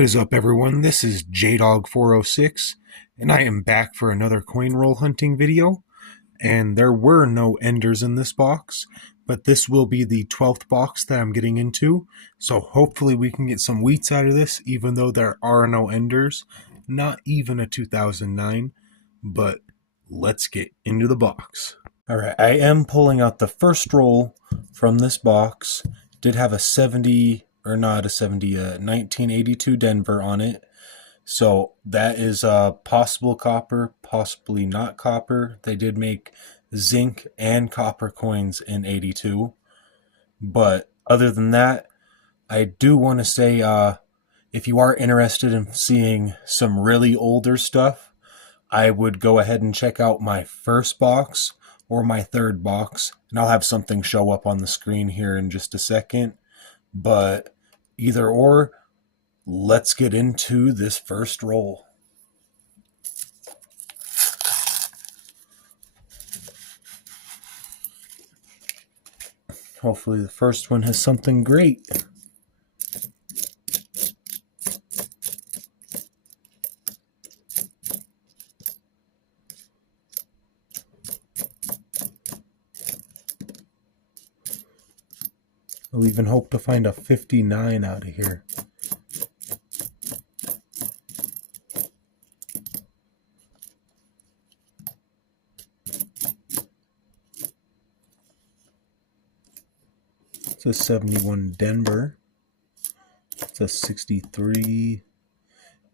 What is up, everyone? This is JDog406, and I am back for another coin roll hunting video. And there were no enders in this box, but this will be the 12th box that I'm getting into. So hopefully we can get some wheats out of this, even though there are no enders. Not even a 2009, but let's get into the box. Alright, I am pulling out the first roll from this box. Did have a 1982 Denver on it. So that is possible copper, possibly not copper. They did make zinc and copper coins in 82. But other than that, I do want to say if you are interested in seeing some really older stuff, I would go ahead and check out my first box or my third box, and I'll have something show up on the screen here in just a second. But either or, let's get into this first roll. Hopefully the first one has something great. I'll even hope to find a 59 out of here. It's a 71 Denver. It's a 63,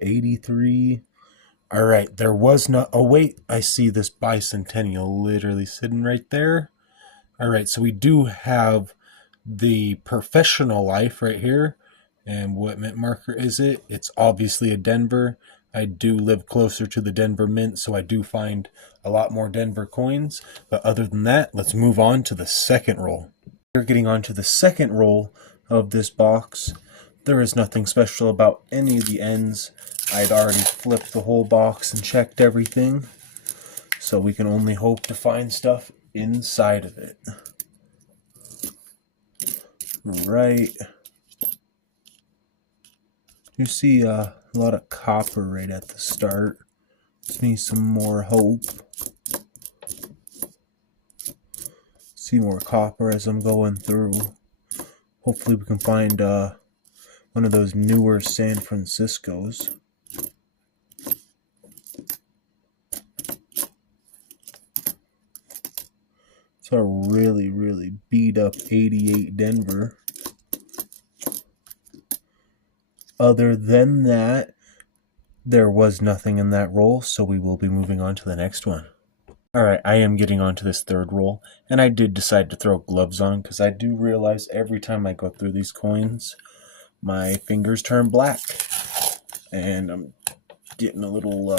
83. All right, there was no... Oh, wait, I see this bicentennial literally sitting right there. All right, so we do have the professional life right here. And what mint marker is it? It's obviously a Denver. I do live closer to the Denver Mint, so I do find a lot more Denver coins. But other than that, let's move on to the second roll. We're getting on to the second roll of this box. There is nothing special about any of the ends. I'd already flipped the whole box and checked everything, so we can only hope to find stuff inside of it. Right. You see a lot of copper right at the start. Just need some more hope. See more copper as I'm going through. Hopefully we can find one of those newer San Franciscos. It's a really, really beat up 88 Denver. Other than that, there was nothing in that roll, so we will be moving on to the next one. Alright, I am getting on to this third roll, and I did decide to throw gloves on because I do realize every time I go through these coins, my fingers turn black. And I'm getting a little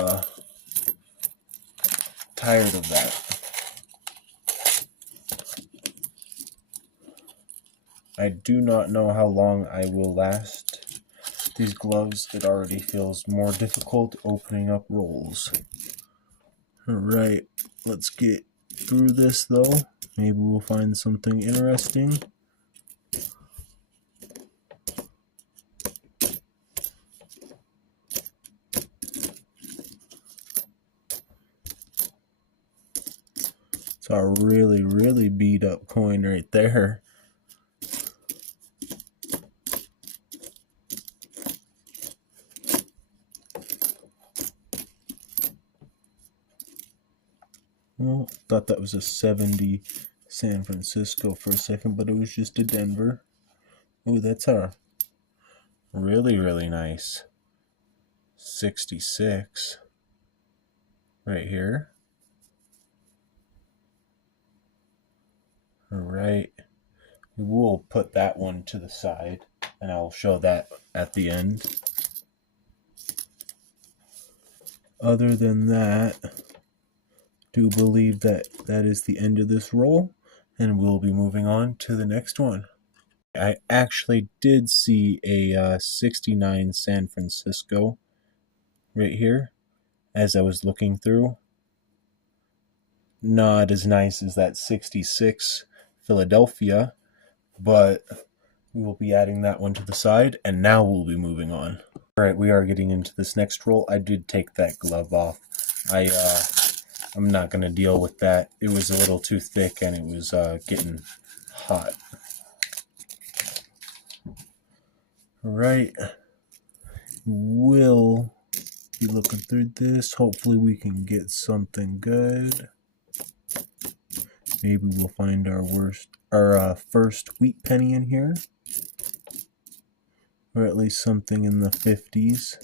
tired of that. I do not know how long I will last these gloves. It already feels more difficult opening up rolls. Alright, let's get through this though. Maybe we'll find something interesting. It's a really, really beat up coin right there. Well, thought that was a 70 San Francisco for a second, but it was just a Denver. Ooh, that's a really, really nice 66 right here. Alright, we will put that one to the side, and I'll show that at the end. Other than that, do believe that that is the end of this roll, and we'll be moving on to the next one. I actually did see a 69 San Francisco right here as I was looking through. Not as nice as that 66 Philadelphia, but We will be adding that one to the side, and now we'll be moving on. All right, we are getting into this next roll. I did take that glove off. I'm not going to deal with that. It was a little too thick, and it was getting hot. All right, we'll be looking through this. Hopefully we can get something good. Maybe we'll find our first wheat penny in here, or at least something in the 50s.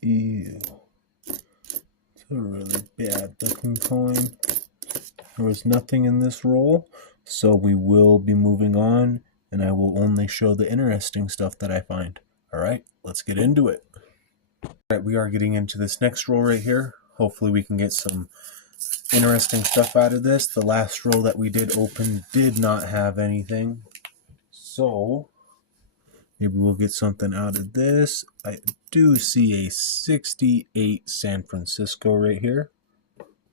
Ew. It's a really bad looking coin. There was nothing in this roll, so we will be moving on, and I will only show the interesting stuff that I find. Alright, let's get into it. Alright, we are getting into this next roll right here. Hopefully we can get some interesting stuff out of this. The last roll that we did open did not have anything, so maybe we'll get something out of this. I do see a 68 San Francisco right here.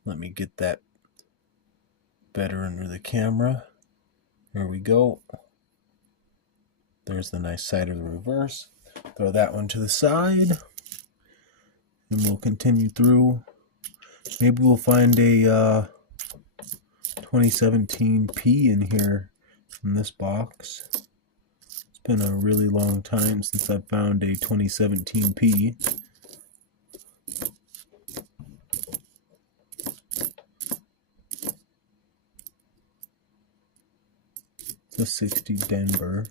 Let me get that better under the camera. There we go. There's the nice side of the reverse. Throw that one to the side, and we'll continue through. Maybe we'll find a 2017 P in here in this box. It's been a really long time since I've found a 2017 P. It's a 60 Denver.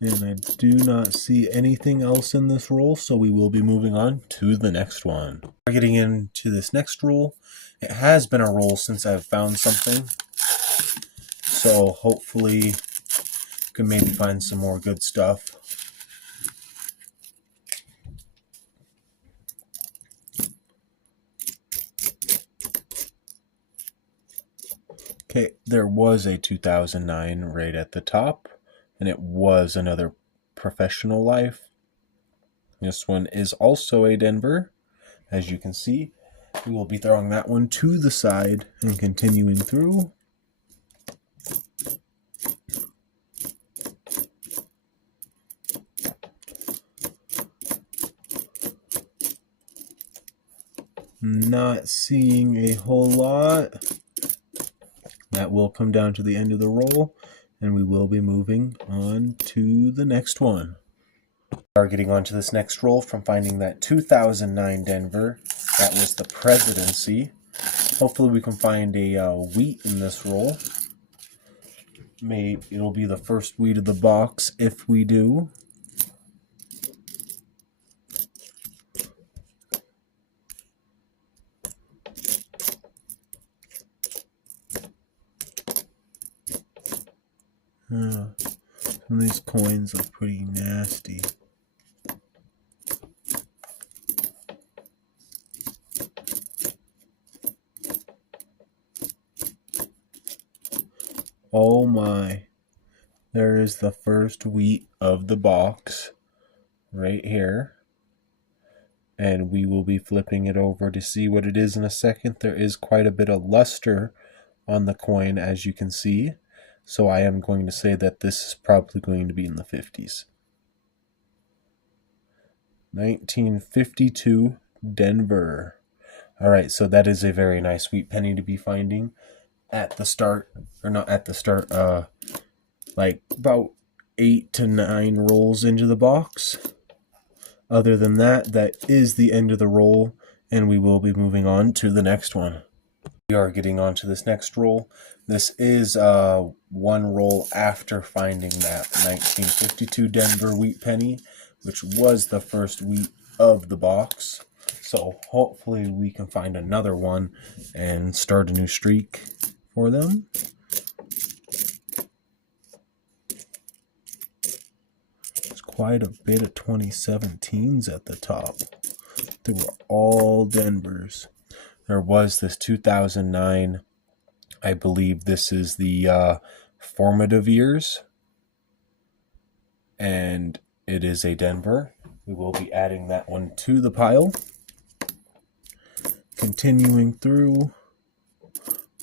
And I do not see anything else in this roll, so we will be moving on to the next one. We're getting into this next roll. It has been a roll since I've found something, so hopefully we can maybe find some more good stuff. Okay, there was a 2009 right at the top, and it was another Professional Life. This one is also a Denver. As you can see, we will be throwing that one to the side and continuing through. Not seeing a whole lot. That will come down to the end of the roll, and we will be moving on to the next one. We are getting on to this next roll from finding that 2009 Denver. That was the Presidency. Hopefully we can find a wheat in this roll. Maybe it'll be the first wheat of the box if we do. Some of these coins are pretty nasty. Oh my. There is the first wheat of the box right here. And we will be flipping it over to see what it is in a second. There is quite a bit of luster on the coin, as you can see. So I am going to say that this is probably going to be in the 50s. 1952 Denver. Alright, so that is a very nice wheat penny to be finding at the start, or not at the start, like about 8 to 9 rolls into the box. Other than that, that is the end of the roll, and we will be moving on to the next one. We are getting on to this next roll. This is one roll after finding that 1952 Denver wheat penny, which was the first wheat of the box. So hopefully we can find another one and start a new streak for them. There's quite a bit of 2017s at the top. They were all Denvers. There was this 2009 I believe this is the formative years, and it is a Denver. We will be adding that one to the pile. Continuing through,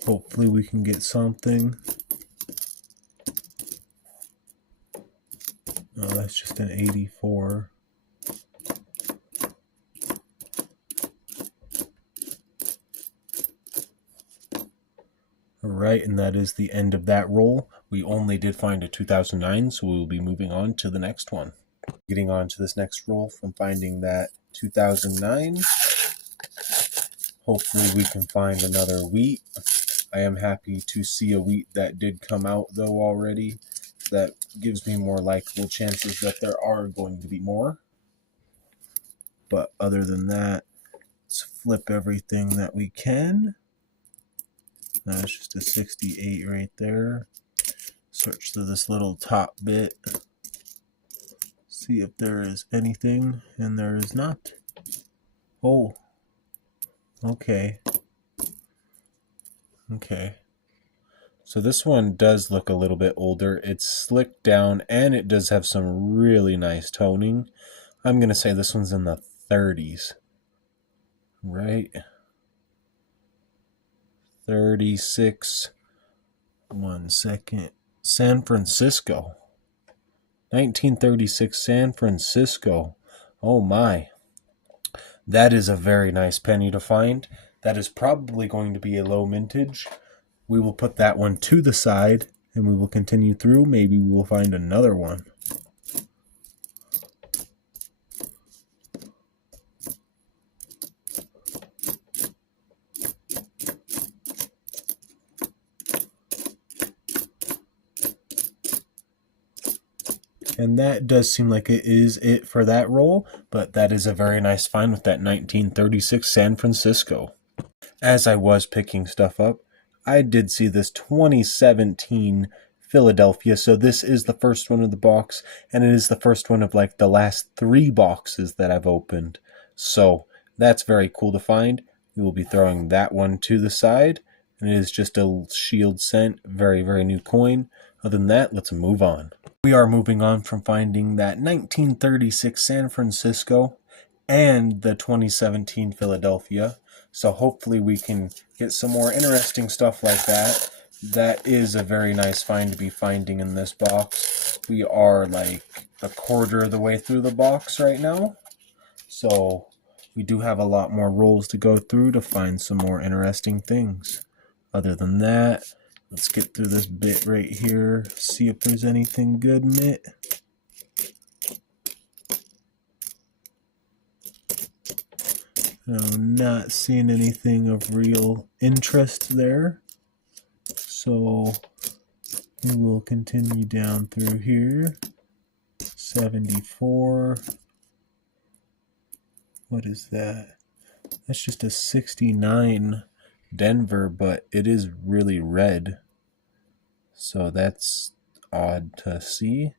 hopefully we can get something. Oh, that's just an 84. All right, and that is the end of that roll. We only did find a 2009, so we will be moving on to the next one. Getting on to this next roll from finding that 2009. Hopefully we can find another wheat. I am happy to see a wheat that did come out though already. That gives me more likable chances that there are going to be more. But other than that, let's flip everything that we can. That's just a 68 right there. Search through this little top bit. See if there is anything, and there is not. Oh, okay. Okay. So this one does look a little bit older. It's slicked down, and it does have some really nice toning. I'm going to say this one's in the 30s. Right? 36. 1 second. San Francisco. 1936 San Francisco. Oh my. That is a very nice penny to find. That is probably going to be a low mintage. We will put that one to the side, and we will continue through. Maybe we will find another one. And that does seem like it is it for that roll, but that is a very nice find with that 1936 San Francisco. As I was picking stuff up, I did see this 2017 Philadelphia. So this is the first one of the box, and it is the first one of like the last 3 boxes that I've opened. So that's very cool to find. We will be throwing that one to the side, and it is just a shield cent, very, very new coin. Other than that, let's move on. We are moving on from finding that 1936 San Francisco and the 2017 Philadelphia. So hopefully we can get some more interesting stuff like that. That is a very nice find to be finding in this box. We are like a quarter of the way through the box right now. So we do have a lot more rolls to go through to find some more interesting things. Other than that, let's get through this bit right here, see if there's anything good in it. I'm not seeing anything of real interest there. So we will continue down through here. 74. What is that? That's just a 69 Denver, but it is really red. So that's odd to see.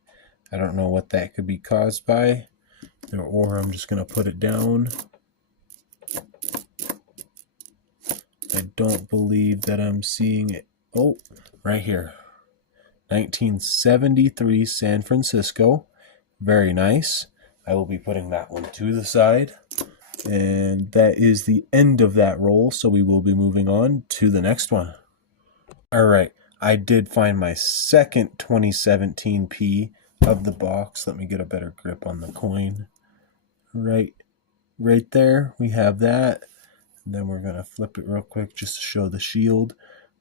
I don't know what that could be caused by. Or I'm just going to put it down. I don't believe that I'm seeing it. Oh, right here. 1973 San Francisco. Very nice. I will be putting that one to the side. And that is the end of that roll, so we will be moving on to the next one. All right, I did find my second 2017 P of the box. Let me get a better grip on the coin. Right there, we have that. And then we're going to flip it real quick just to show the shield.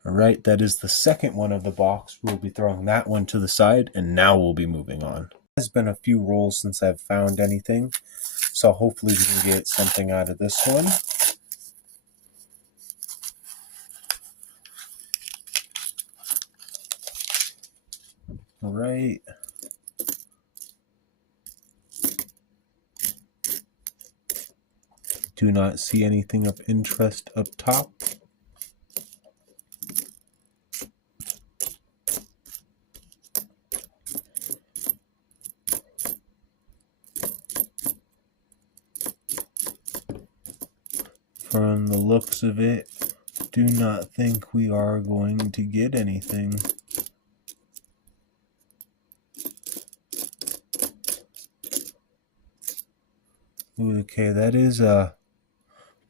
All right, that is the second one of the box. We'll be throwing that one to the side, and now we'll be moving on. There's been a few rolls since I've found anything, so hopefully we can get something out of this one. All right. Do not see anything of interest up top. From the looks of it, do not think we are going to get anything. Okay, that is a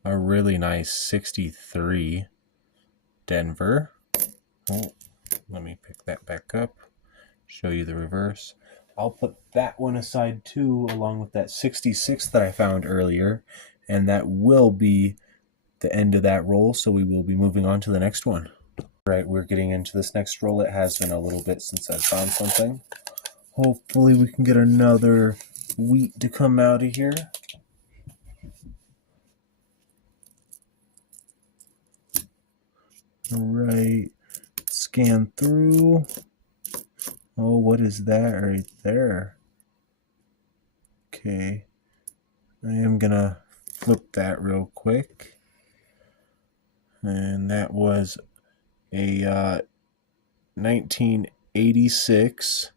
really nice 63 Denver. Oh, let me pick that back up, show you the reverse. I'll put that one aside too, along with that 66 that I found earlier, and that will be the end of that roll, so we will be moving on to the next one. Right, we're getting into this next roll. It has been a little bit since I've found something. Hopefully we can get another wheat to come out of here. Alright, scan through. Oh, what is that right there? Okay, I am gonna flip that real quick. And that was a 1986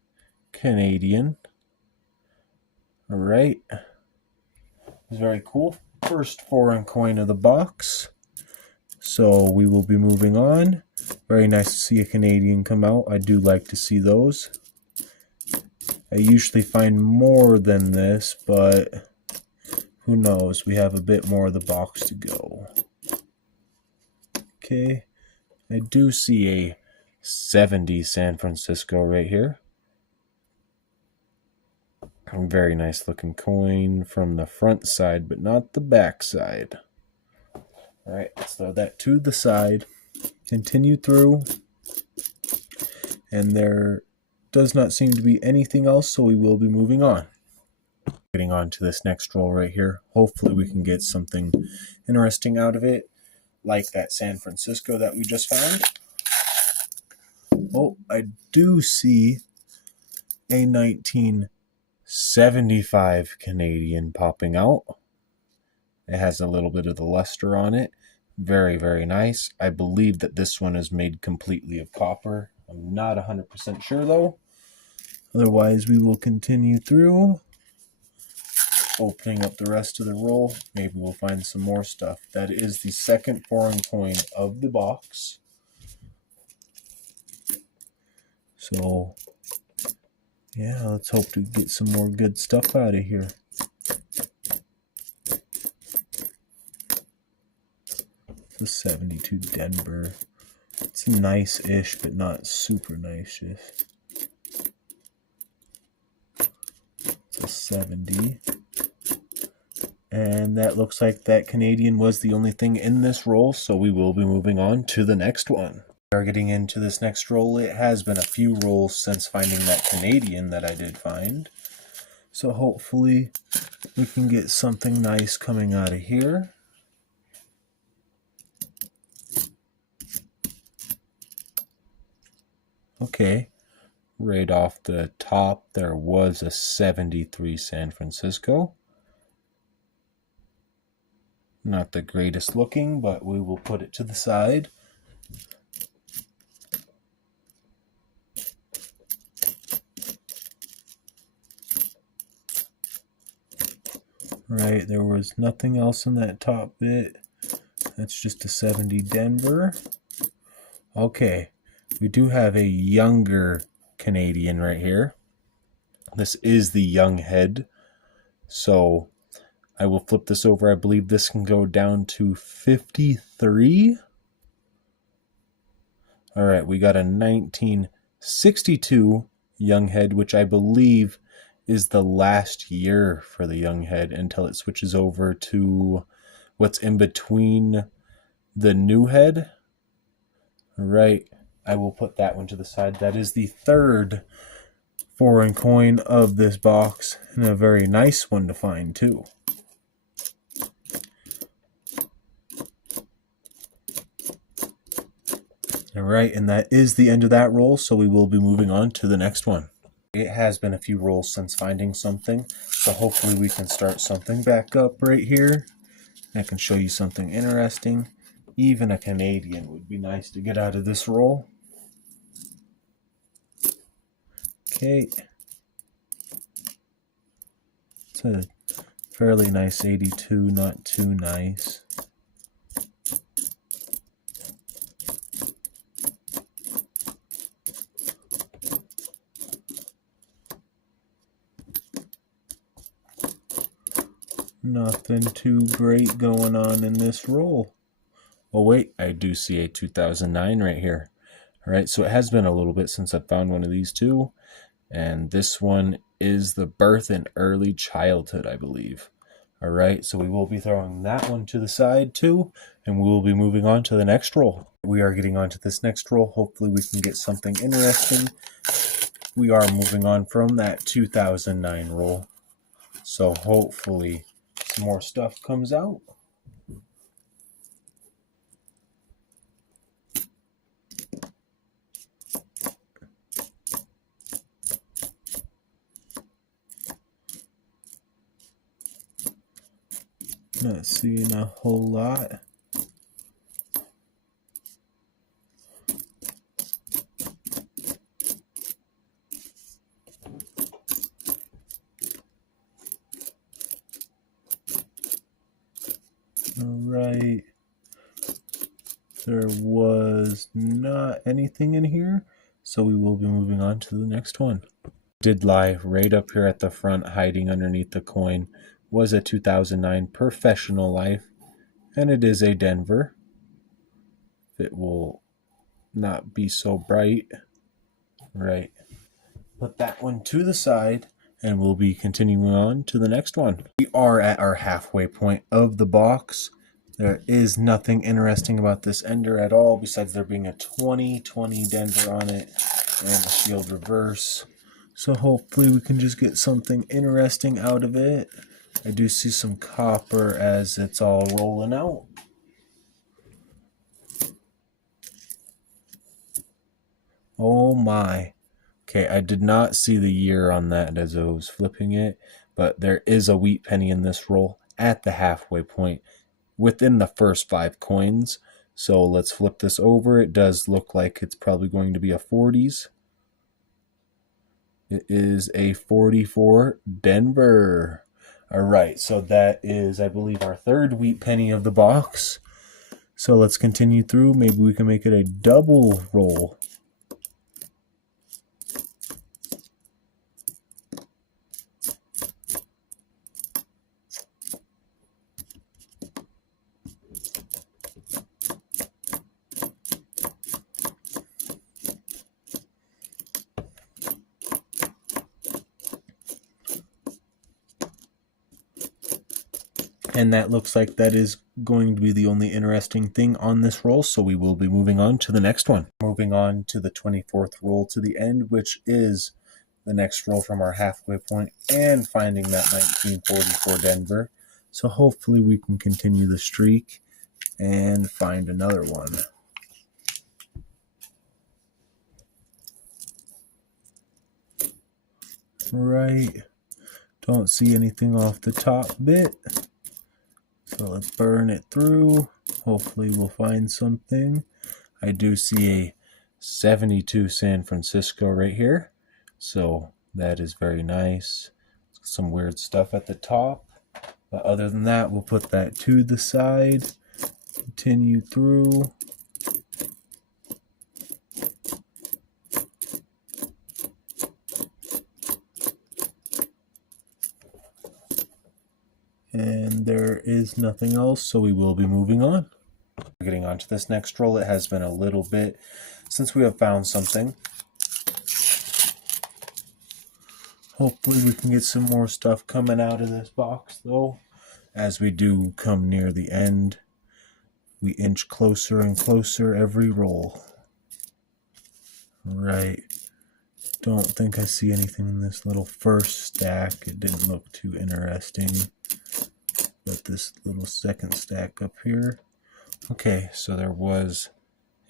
Canadian. Alright, it's very cool. First foreign coin of the box. So we will be moving on. Very nice to see a Canadian come out. I do like to see those. I usually find more than this, but who knows? We have a bit more of the box to go. Okay, I do see a 70 San Francisco right here. A very nice looking coin from the front side, but not the back side. Alright, let's throw that to the side, continue through, and there does not seem to be anything else, so we will be moving on. Getting on to this next roll right here. Hopefully we can get something interesting out of it, like that San Francisco that we just found. Oh, I do see a 1975 Canadian popping out. It has a little bit of the luster on it. Very, very nice. I believe that this one is made completely of copper. I'm not 100% sure though. Otherwise, we will continue through, opening up the rest of the roll. Maybe we'll find some more stuff. That is the second foreign coin of the box. So, yeah, let's hope to get some more good stuff out of here. The 72 Denver. It's nice-ish, but not super nice-ish. It's a 70. And that looks like that Canadian was the only thing in this roll, so we will be moving on to the next one. We are getting into this next roll. It has been a few rolls since finding that Canadian that I did find. So hopefully we can get something nice coming out of here. Okay, right off the top, there was a 73 San Francisco. Not the greatest looking, but we will put it to the side. Right, there was nothing else in that top bit. That's just a 70 Denver. Okay. We do have a younger Canadian right here. This is the young head. So I will flip this over. I believe this can go down to 53. All right, we got a 1962 young head, which I believe is the last year for the young head until it switches over to what's in between the new head. All right. I will put that one to the side. That is the third foreign coin of this box, and a very nice one to find too. Alright, and that is the end of that roll, so we will be moving on to the next one. It has been a few rolls since finding something, so hopefully we can start something back up right here. I can show you something interesting. Even a Canadian would be nice to get out of this roll. Okay. It's a fairly nice 82, not too nice. Nothing too great going on in this roll. Oh wait, I do see a 2009 right here. All right, so it has been a little bit since I found one of these two. And this one is the birth and early childhood, I believe. All right, so we will be throwing that one to the side too, and we will be moving on to the next roll. We are getting on to this next roll. Hopefully we can get something interesting. We are moving on from that 2009 roll. So hopefully some more stuff comes out. Not seeing a whole lot. All right. There was not anything in here, so we will be moving on to the next one. Did lie right up here at the front, hiding underneath the coin, was a 2009 Professional Life, and it is a Denver. It will not be so bright. Right. Put that one to the side, and we'll be continuing on to the next one. We are at our halfway point of the box. There is nothing interesting about this ender at all, besides there being a 2020 Denver on it and a shield reverse. So hopefully we can just get something interesting out of it. I do see some copper as it's all rolling out. Oh my. Okay, I did not see the year on that as I was flipping it, but there is a wheat penny in this roll at the halfway point within the first 5 coins. So let's flip this over. It does look like it's probably going to be a 40s. It is a 44 Denver. All right, so that is, I believe, our third wheat penny of the box. So let's continue through. Maybe we can make it a double roll. And that looks like that is going to be the only interesting thing on this roll, so we will be moving on to the next one. Moving on to the 24th roll to the end, which is the next roll from our halfway point, and finding that 1944 Denver. So hopefully we can continue the streak and find another one. Right. Don't see anything off the top bit. So let's burn it through. Hopefully we'll find something. I do see a 72 San Francisco right here. So that is very nice. Some weird stuff at the top. But other than that, we'll put that to the side. Continue through. And there is nothing else, so we will be moving on. Getting on to this next roll. It has been a little bit since we have found something. Hopefully we can get some more stuff coming out of this box, though. As we do come near the end, we inch closer and closer every roll. Right. Don't think I see anything in this little first stack. It didn't look too interesting. But this little second stack up here. Okay, so there was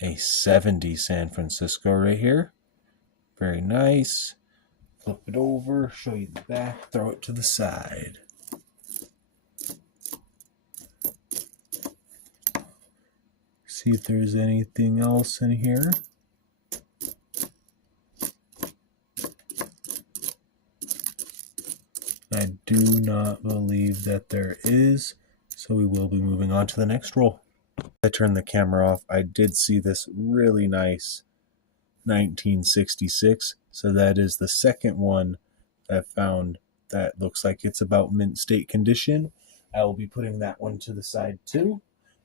a 70 San Francisco right here. Very nice. Flip it over, show you the back, throw it to the side. See if there's anything else in here. I do not believe that there is, so we will be moving on to the next roll. I turned the camera off. I did see this really nice 1966, so that is the second one I found that looks like it's about mint state condition. I will be putting that one to the side too.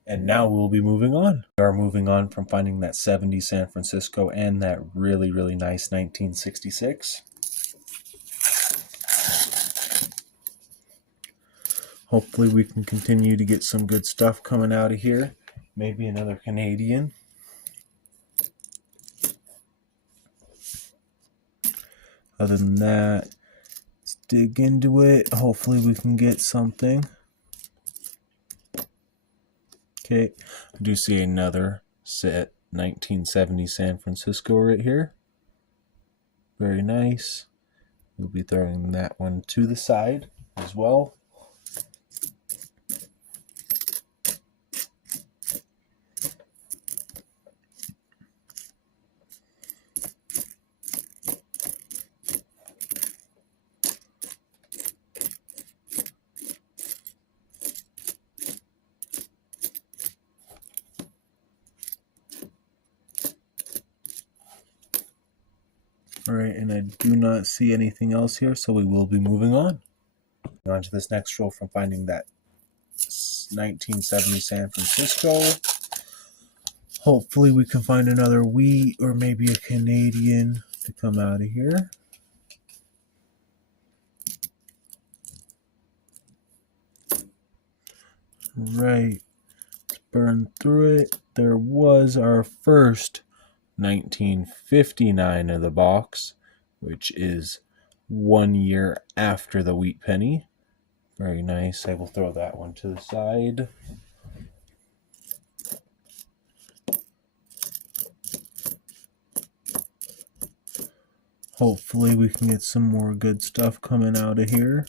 And now we'll be moving on. We are moving on from finding that 70 San Francisco and that really, really nice 1966. Hopefully we can continue to get some good stuff coming out of here. Maybe another Canadian. Other than that, let's dig into it. Hopefully we can get something. Okay, I do see another set 1970 San Francisco right here. Very nice. We'll be throwing that one to the side as well. Alright, and I do not see anything else here, so we will be moving on. On to this next roll from finding that 1970 San Francisco. Hopefully we can find another wheat or maybe a Canadian to come out of here. Right, let's burn through it. There was our first 1959 of the box, which is 1 year after the wheat penny. Very nice. I will throw that one to the side. Hopefully we can get some more good stuff coming out of here.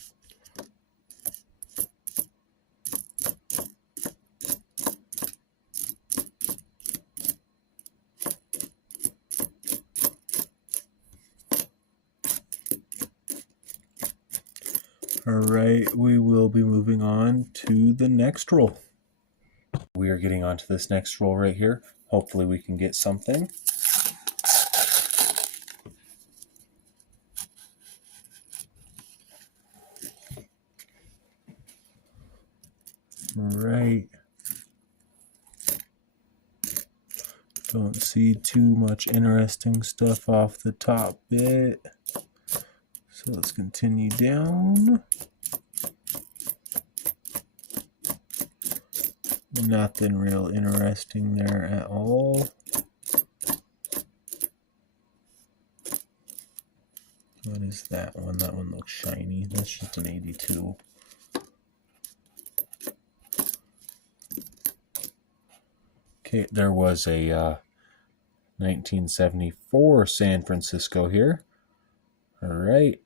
Alright, we will be moving on to the next roll. We are getting onto this next roll right here. Hopefully we can get something. Right. Don't see too much interesting stuff off the top bit. So let's continue down. Nothing real interesting there at all. What is that one? That one looks shiny. That's just an 82. Okay, there was a 1974 San Francisco here. Alright.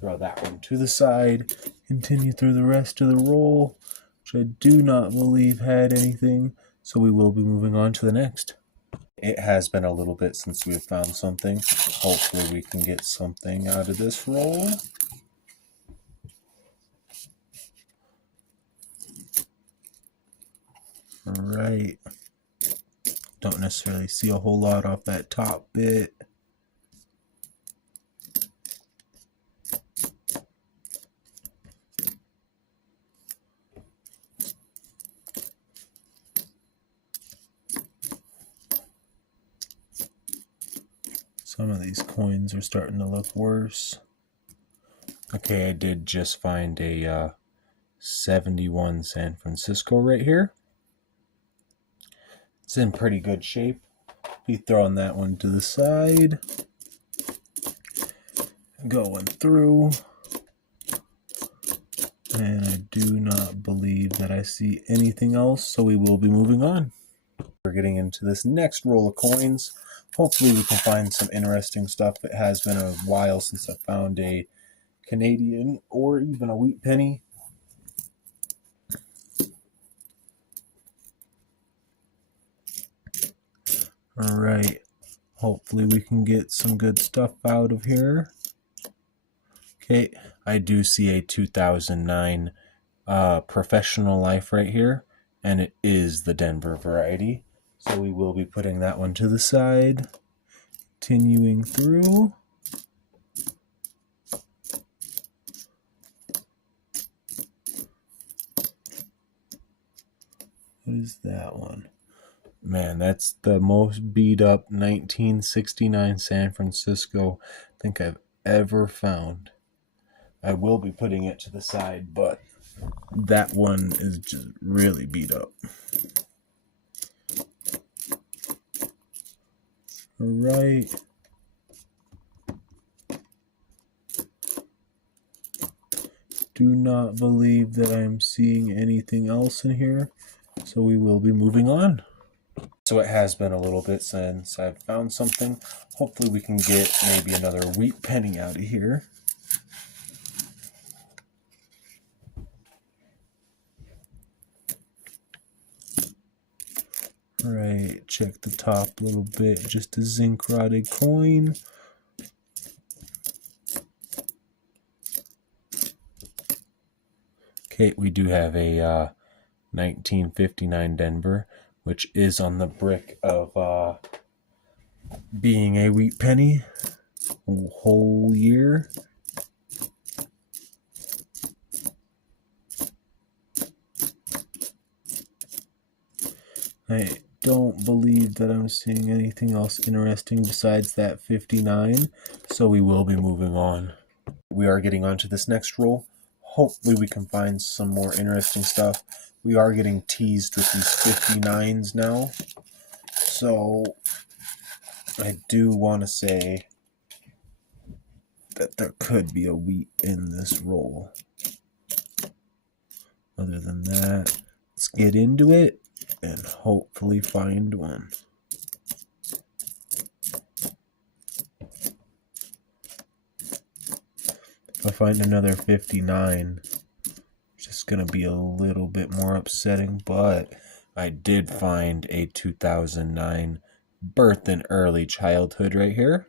Throw that one to the side. Continue through the rest of the roll, which I do not believe had anything. So we will be moving on to the next. It has been a little bit since we've found something. Hopefully we can get something out of this roll. Alright. Don't necessarily see a whole lot off that top bit. Some of these coins are starting to look worse. Okay, I did just find a 71 San Francisco right here. It's in pretty good shape. Be throwing that one to the side. Going through. And I do not believe that I see anything else, so we will be moving on. We're getting into this next roll of coins. Hopefully we can find some interesting stuff. It has been a while since I found a Canadian or even a wheat penny. Alright, hopefully we can get some good stuff out of here. Okay, I do see a 2009 Professional Life right here, and it is the Denver variety. So we will be putting that one to the side. Continuing through. What is that one? Man, that's the most beat up 1969 San Francisco I think I've ever found. I will be putting it to the side, but that one is just really beat up. All right. Do not believe that I'm seeing anything else in here, so we will be moving on. So it has been a little bit since I've found something. Hopefully we can get maybe another wheat penny out of here. All right, check the top a little bit. Just a zinc rotted coin. Okay, we do have a 1959 Denver, which is on the brick of being a wheat penny whole year. I don't believe that I'm seeing anything else interesting besides that 59, so we will be moving on. We are getting onto this next roll. Hopefully we can find some more interesting stuff. We are getting teased with these 59s now, so I do want to say that there could be a wheat in this roll. Other than that, let's get into it and hopefully find one. If I find another 59, it's just going to be a little bit more upsetting, but I did find a 2009 Birth in Early Childhood right here,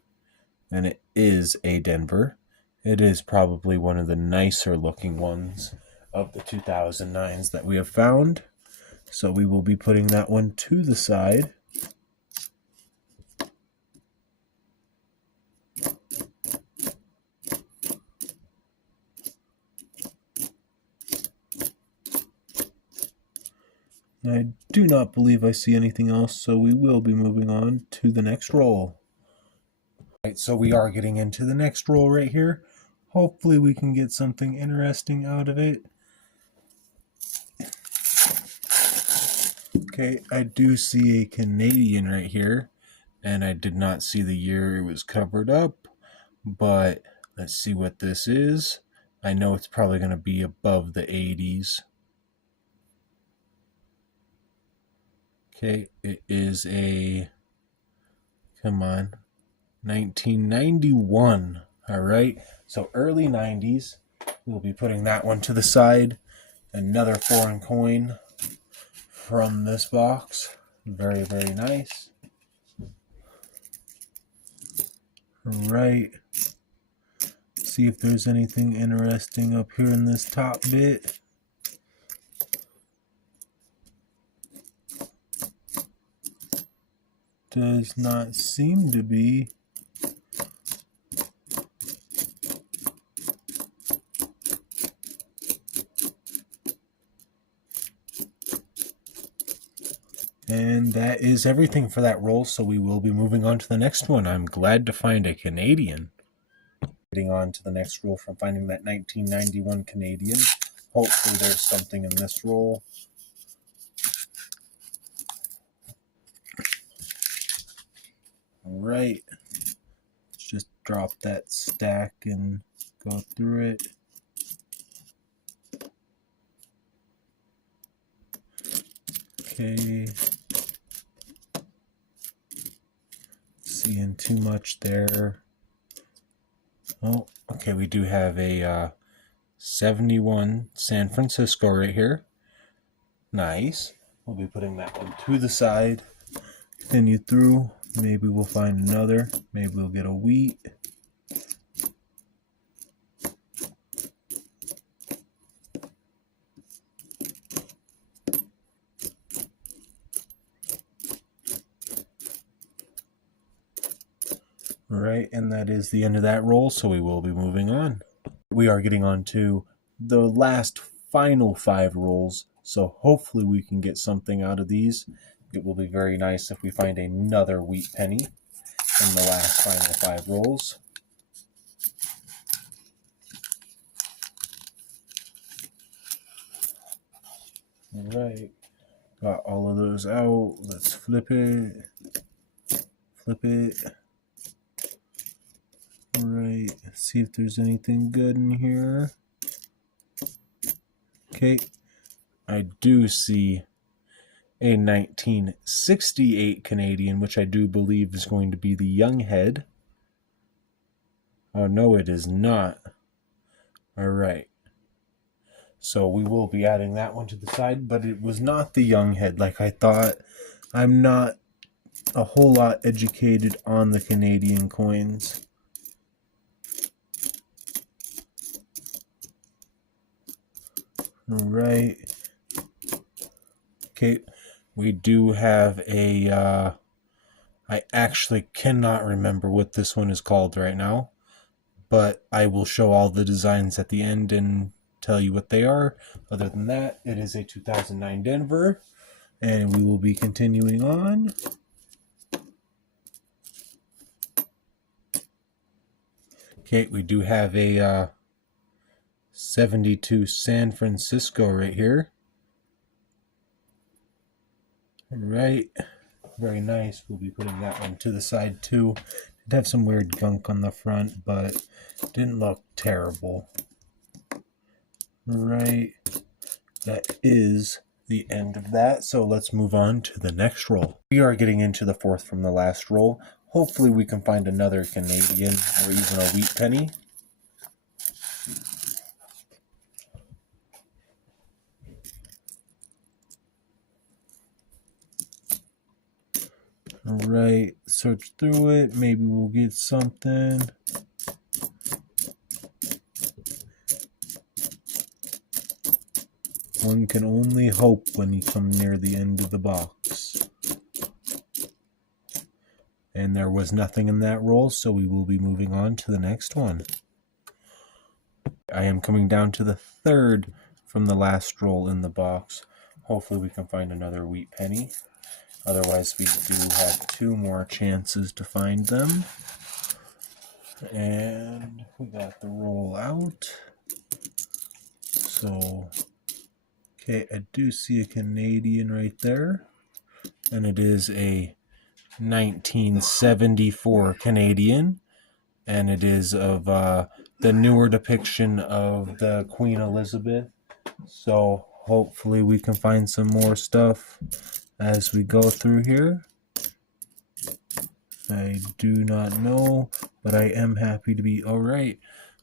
and it is a Denver. It is probably one of the nicer looking ones of the 2009s that we have found. So we will be putting that one to the side. I do not believe I see anything else, so we will be moving on to the next roll. Right, so we are getting into the next roll right here. Hopefully we can get something interesting out of it. Okay, I do see a Canadian right here, and I did not see the year it was covered up, but let's see what this is. I know it's probably going to be above the 80s. Okay, it is a, come on, 1991. All right, so early 90s. We'll be putting that one to the side. Another foreign coin from this box. Very, very nice. All right. See if there's anything interesting up here in this top bit. Does not seem to be. And that is everything for that roll, so we will be moving on to the next one. I'm glad to find a Canadian. Getting on to the next roll from finding that 1991 Canadian. Hopefully there's something in this roll. All right. Let's just drop that stack and go through it. Okay. Seeing too much there. Oh, okay, we do have a 71 San Francisco right here. Nice. We'll be putting that one to the side. Continue through. Maybe we'll find another. Maybe we'll get a wheat. All right, and that is the end of that roll, so we will be moving on. We are getting on to the last final 5 rolls So hopefully we can get something out of these. It will be very nice if we find another wheat penny in the last final 5 rolls. Alright, got all of those out. Let's flip it. Flip it. Alright, let's see if there's anything good in here. Okay, I do see a 1968 Canadian, which I do believe is going to be the Young Head. Oh, no, it is not. Alright. So we will be adding that one to the side, but it was not the Young Head like I thought. I'm not a whole lot educated on the Canadian coins. Alright. Okay, we do have a, I actually cannot remember what this one is called right now, but I will show all the designs at the end and tell you what they are. Other than that, it is a 2009 Denver, and we will be continuing on. Okay, we do have a 72 San Francisco right here. All right, very nice. We'll be putting that one to the side too. It have some weird gunk on the front, but didn't look terrible. Right, that is the end of that. So let's move on to the next roll. We are getting into the 4th from the last roll. Hopefully we can find another Canadian or even a wheat penny. Alright, search through it. Maybe we'll get something. One can only hope when you come near the end of the box. And there was nothing in that roll, so we will be moving on to the next one. I am coming down to the 3rd from the last roll in the box. Hopefully we can find another wheat penny. Otherwise we do have 2 more chances to find them. And we got the roll out. So, okay, I do see a Canadian right there. And it is a 1974 Canadian. And it is of the newer depiction of the Queen Elizabeth. So hopefully we can find some more stuff as we go through here. I do not know, but I am happy to be alright.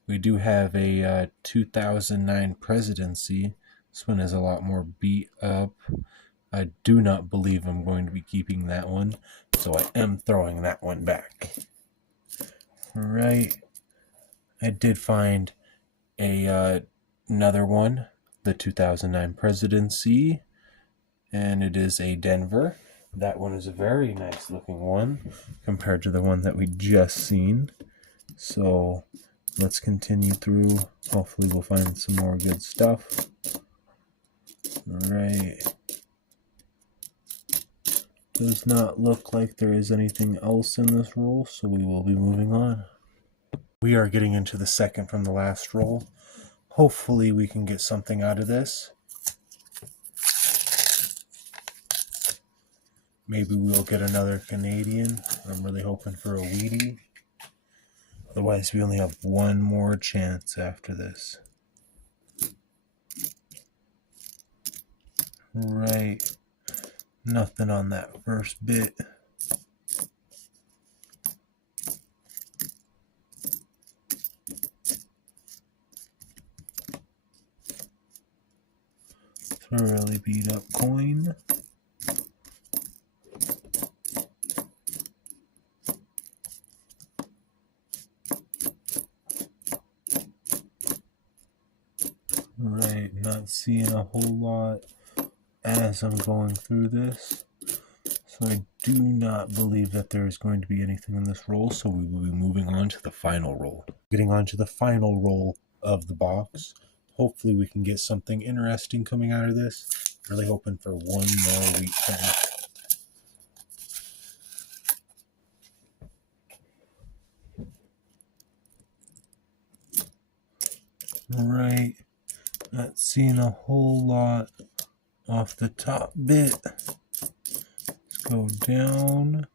We do have a 2009 Presidency. This one is a lot more beat up. I do not believe I'm going to be keeping that one, so I am throwing that one back. Alright, I did find a another one, the 2009 Presidency, and it is a Denver. That one is a very nice looking one compared to the one that we just seen. So let's continue through. Hopefully we'll find some more good stuff. Alright. Does not look like there is anything else in this roll, so we will be moving on. We are getting into the 2nd from the last roll. Hopefully we can get something out of this. Maybe we'll get another Canadian. I'm really hoping for a Wheatie. Otherwise, we only have 1 more chance after this. Right. Nothing on that first bit. Thoroughly beat up coin. Right, not seeing a whole lot as I'm going through this. So I do not believe that there is going to be anything in this roll, so we will be moving on to the final roll. Getting on to the final roll of the box. hopefully we can get something interesting coming out of this. Really hoping for one more wheat penny. Alright, not seeing a whole lot off the top bit. Let's go down.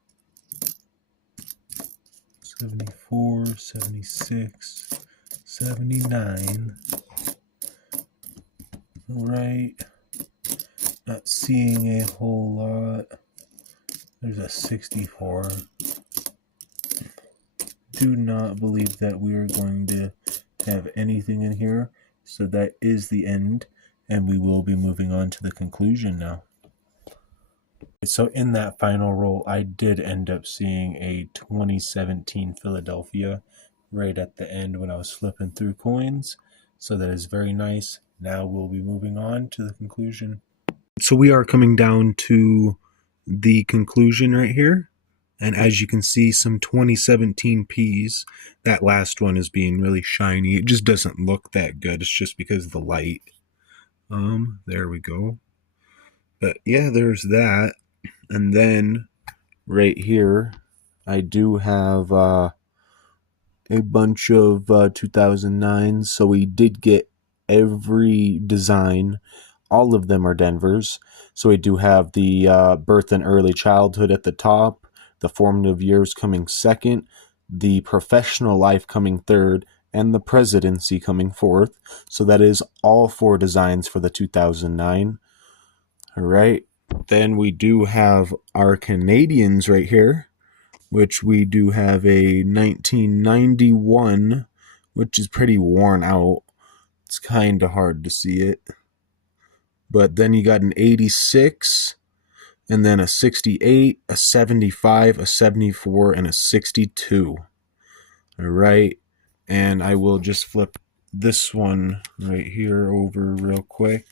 74, 76, 79. Alright, not seeing a whole lot. There's a 64. Do not believe that we are going to have anything in here. So that is the end, and we will be moving on to the conclusion now. So in that final roll, I did end up seeing a 2017 Philadelphia right at the end when I was flipping through coins. So that is very nice. Now we'll be moving on to the conclusion. So we are coming down to the conclusion right here. And as you can see, some 2017 Ps. That last one is being really shiny. It just doesn't look that good. It's just because of the light. There we go. But yeah, there's that. And then right here, I do have a bunch of 2009s. So we did get every design. All of them are Denver's. So we do have the birth and early childhood at the top, the formative years coming second, the professional life coming third, and the presidency coming fourth. So that is all 4 designs for the 2009. All right. Then we do have our Canadians right here, which we do have a 1991, which is pretty worn out. It's kind of hard to see it. But then you got an 86, and then a 68, a 75, a 74, and a 62. All right. And I will just flip this one right here over real quick.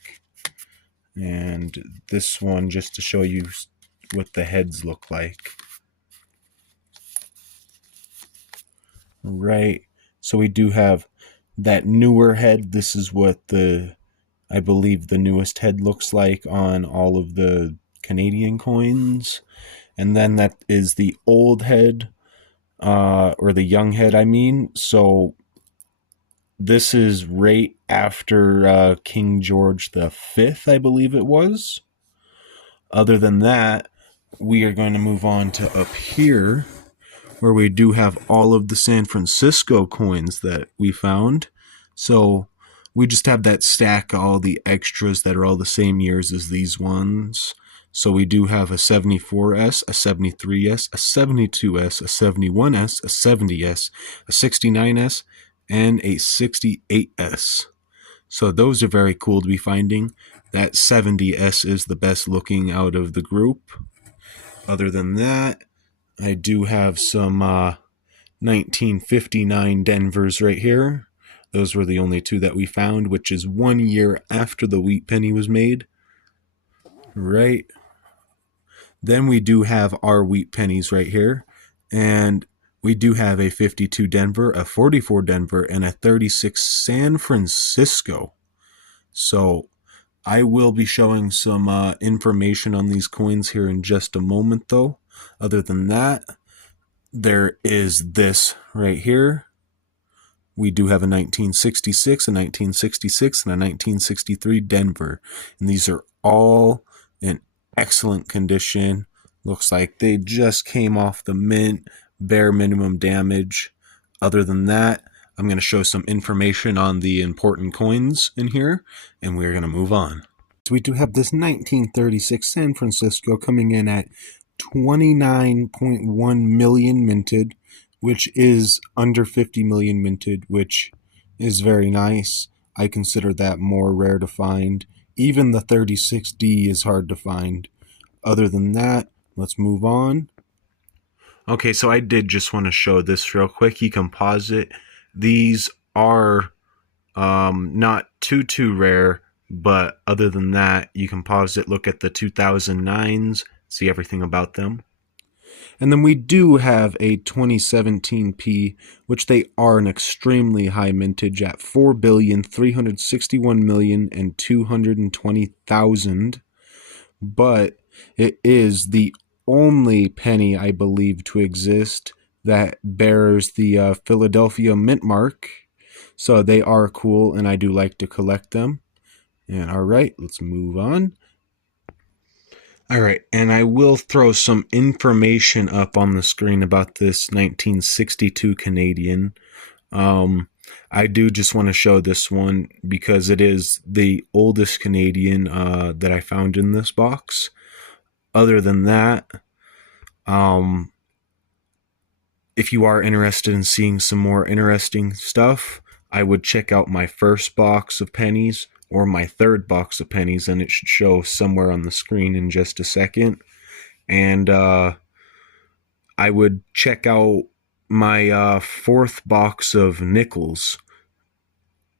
And this one just to show you what the heads look like. All right. So we do have that newer head. This is what I believe the newest head looks like on all of the Canadian coins. And then that is the old head, or the young head, I mean. So this is right after King George V, I believe it was. Other than that, we are going to move on to up here, where we do have all of the San Francisco coins that we found. So we just have that stack of all the extras that are all the same years as these ones. So we do have a 74S, a 73S, a 72S, a 71S, a 70S, a 69S, and a 68S. So those are very cool to be finding. That 70S is the best looking out of the group. Other than that, I do have some 1959 Denvers right here. Those were the only 2 that we found, which is 1 year after the wheat penny was made. Right. Then we do have our wheat pennies right here. And we do have a 52 Denver, a 44 Denver, and a 36 San Francisco. So I will be showing some information on these coins here in just a moment, though. Other than that, there is this right here. We do have a 1966, a 1966, and a 1963 Denver. And these are all in excellent condition. Looks like they just came off the mint. Bare minimum damage. Other than that, I'm going to show some information on the important coins in here, and we're going to move on. So we do have this 1936 San Francisco coming in at 29.1 million minted, which is under 50 million minted, which is very nice. I consider that more rare to find. Even the 36D is hard to find. Other than that, let's move on. Okay, so I did just want to show this real quick. E-composite. These are not too rare, but other than that, you can pause it, look at the 2009s, see everything about them. And then we do have a 2017 P, which they are an extremely high mintage at 4,361,220,000, but it is the only penny, I believe, to exist that bears the Philadelphia mint mark. So they are cool, and I do like to collect them. And all right, let's move on. All right, and I will throw some information up on the screen about this 1962 Canadian. I do just want to show this one because it is the oldest Canadian that I found in this box. Other than that, if you are interested in seeing some more interesting stuff, I would check out my first box of pennies or my third box of pennies, and it should show somewhere on the screen in just a second. And I would check out my fourth box of nickels.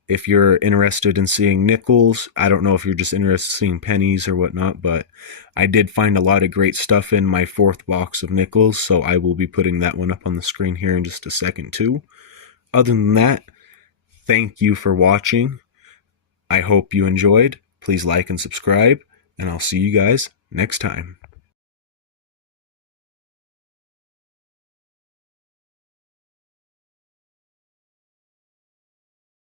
If you're interested in seeing nickels, I don't know if you're just interested in seeing pennies or whatnot, but I did find a lot of great stuff in my fourth box of nickels, so I will be putting that one up on the screen here in just a second too. Other than that, thank you for watching. I hope you enjoyed. Please like and subscribe, and I'll see you guys next time.